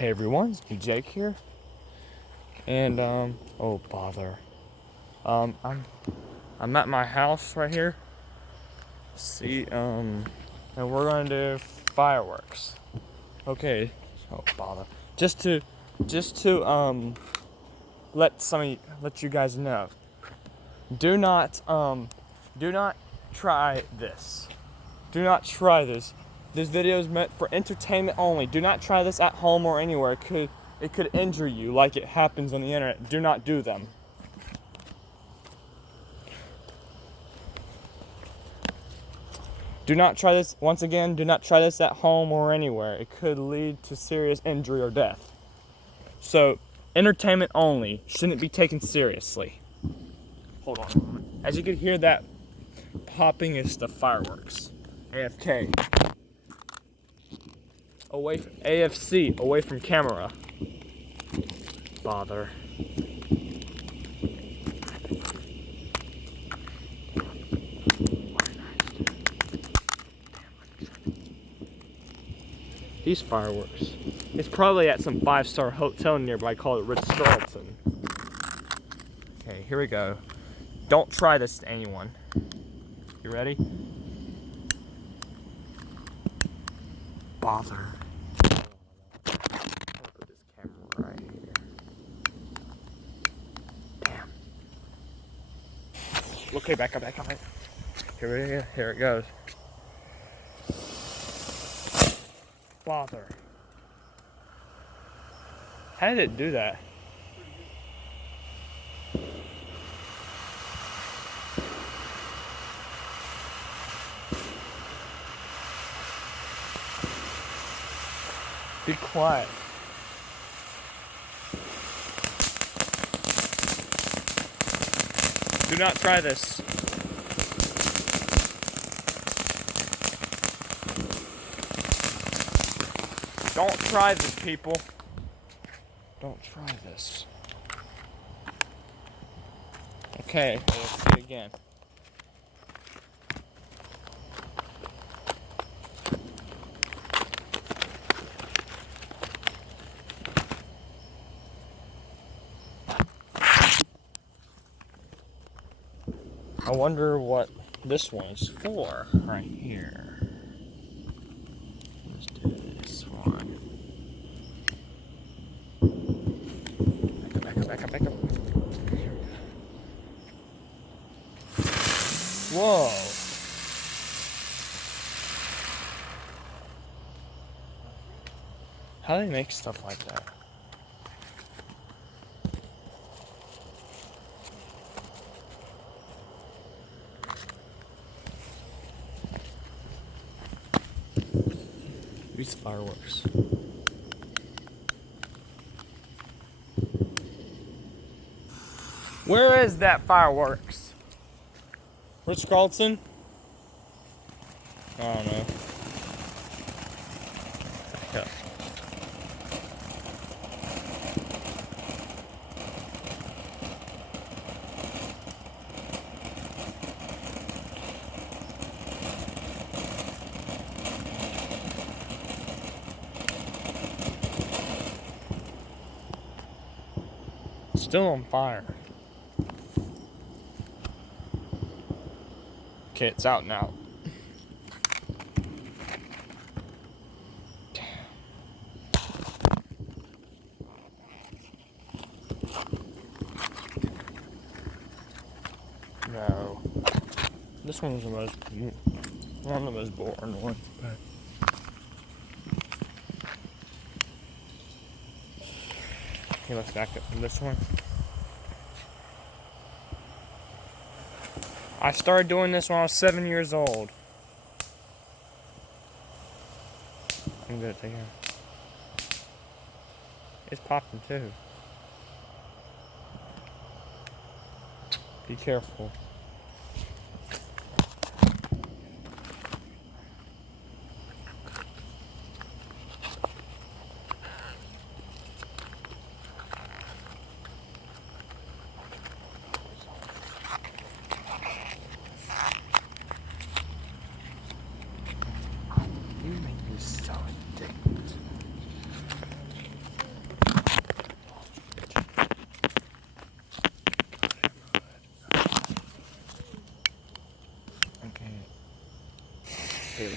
Hey everyone, it's me Jake here, and oh bother, I'm at my house right here. See, and we're gonna do fireworks. Okay, oh bother, just to let you guys know. Do not try this. Do not try this. This video is meant for entertainment only. Do not try this at home or anywhere. It could injure you like it happens on the internet. Do not do them. Do not try this, once again, do not try this at home or anywhere. It could lead to serious injury or death. So, entertainment only. Shouldn't be taken seriously. Hold on. As you can hear, that popping is the fireworks. AFK. Away from AFC, away from camera. Bother. These fireworks. It's probably at some 5-star hotel nearby called Ritz-Carlton. Okay, here we go. Don't try this to anyone. You ready? Bother. I'll put this camera right here. Damn. Okay, back up. Here it goes. Bother. How did it do that? Be quiet. Do not try this. Don't try this, people. Don't try this. Okay, let's see again. I wonder what this one's for right here. Let's do this one. Back up. Here we go. Whoa. How do they make stuff like that? These fireworks. Where is that fireworks? Ritz-Carlton? I don't know. Yeah. Still on fire. Okay, it's out now. No. This one was one of the most boring ones. Okay, let's back up from this one. I started doing this when I was 7 years old. I'm good at taking it. It's popping too. Be careful. You make me so addicted.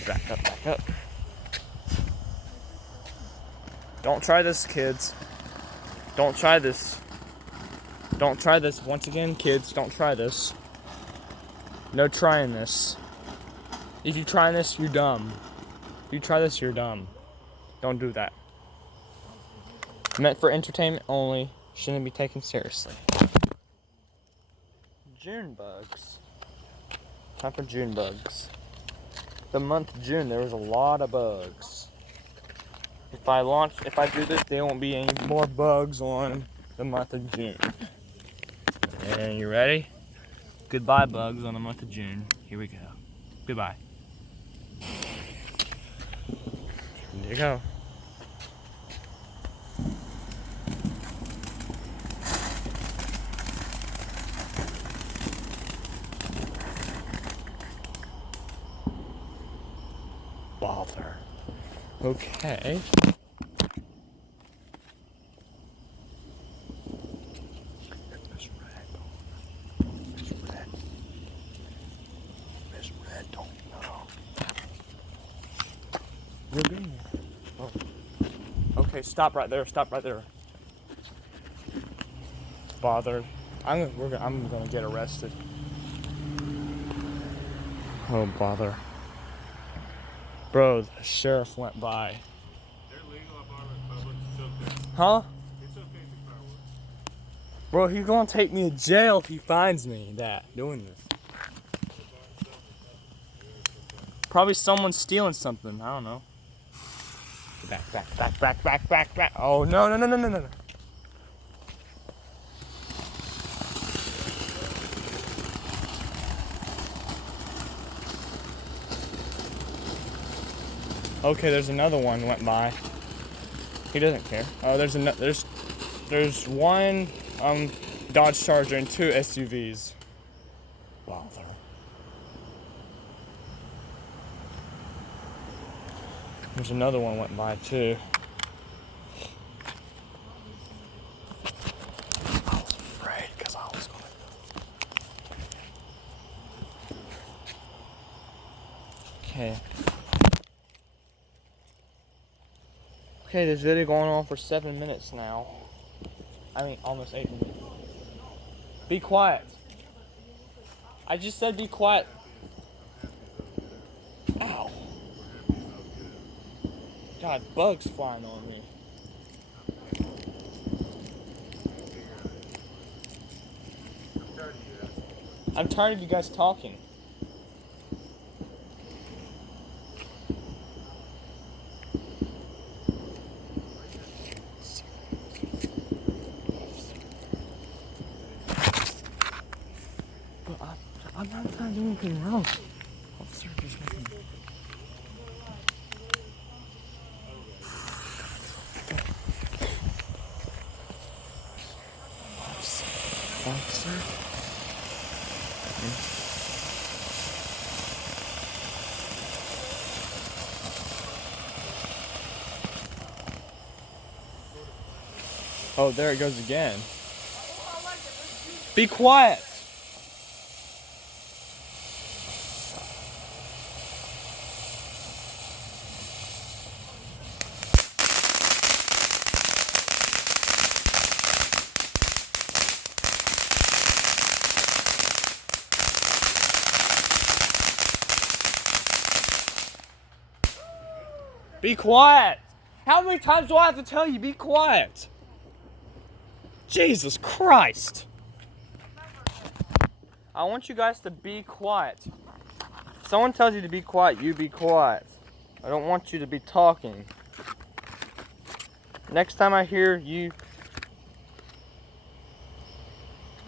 back up, back up. Don't try this, kids. Don't try this. Don't try this. Once again, kids, don't try this. No trying this. If you try this, you're dumb. If you try this, you're dumb. Don't do that. Meant for entertainment only. Shouldn't be taken seriously. June bugs. Time for June bugs. The month of June, there was a lot of bugs. If I do this, there won't be any more bugs on the month of June. And you ready? Goodbye, bugs on the month of June. Here we go. Goodbye. There you go. Bother. Okay. Miss Red don't know. We're good. Oh. Okay, stop right there. Stop right there. Bother. I'm gonna get arrested. Oh, bother. Bro, the sheriff went by. They're legal up on the public. It's okay. Huh? It's okay to fireworks. Bro, he's gonna take me to jail if he finds me doing this. Probably someone's stealing something. I don't know. Back. Oh, no. Okay, there's another one went by. He doesn't care. Oh, there's one Dodge Charger and 2 SUVs. Bother. There's another one went by too. I was afraid because I was gonna. Okay. Okay, this video going on for 7 minutes now. I mean, almost 8 minutes. Be quiet. I just said be quiet. Ow. God, bugs flying on me. I'm tired of you guys talking. I'm not trying to do anything wrong. Officer, there's nothing. Officer. Oh, there it goes again. Be quiet. Be quiet! How many times do I have to tell you, be quiet? Jesus Christ! I want you guys to be quiet. If someone tells you to be quiet, you be quiet. I don't want you to be talking. Next time I hear you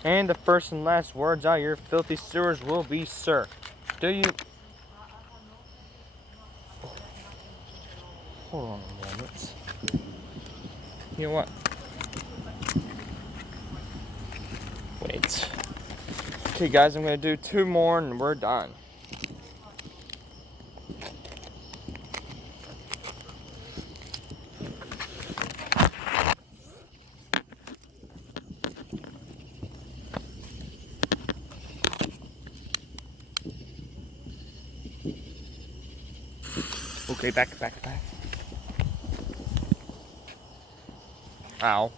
and the first and last words out of your filthy sewers will be, sir. Do you... Hold on a moment. You know what? Wait. Okay, guys, I'm gonna do 2 more and we're done. Wait, back. Ow.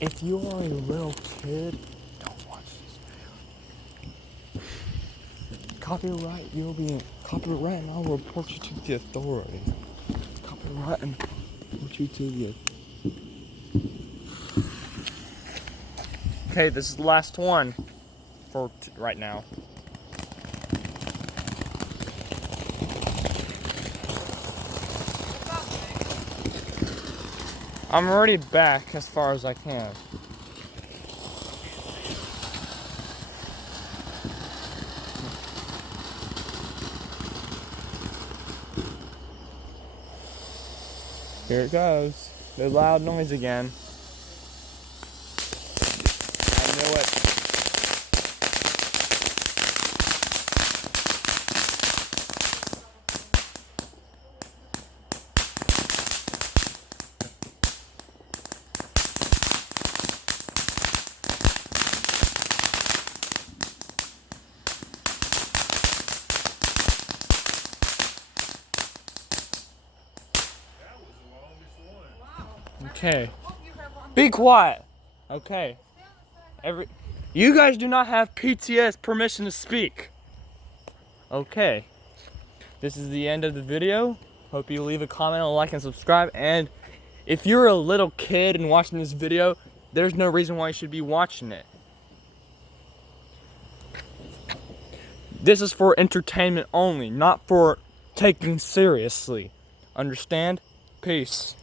If you are a little kid, don't watch this video. Copyright and I'll report you to the authorities. Copyright and report you to the. Okay, this is the last one for right now. I'm already back as far as I can. Here it goes. The loud noise again. I knew it. That was the longest one. Okay. Be quiet. Okay. You guys do not have PTS permission to speak. Okay. This is the end of the video. Hope you leave a comment, a like, and subscribe. And if you're a little kid and watching this video, there's no reason why you should be watching it. This is for entertainment only, not for taking seriously. Understand? Peace.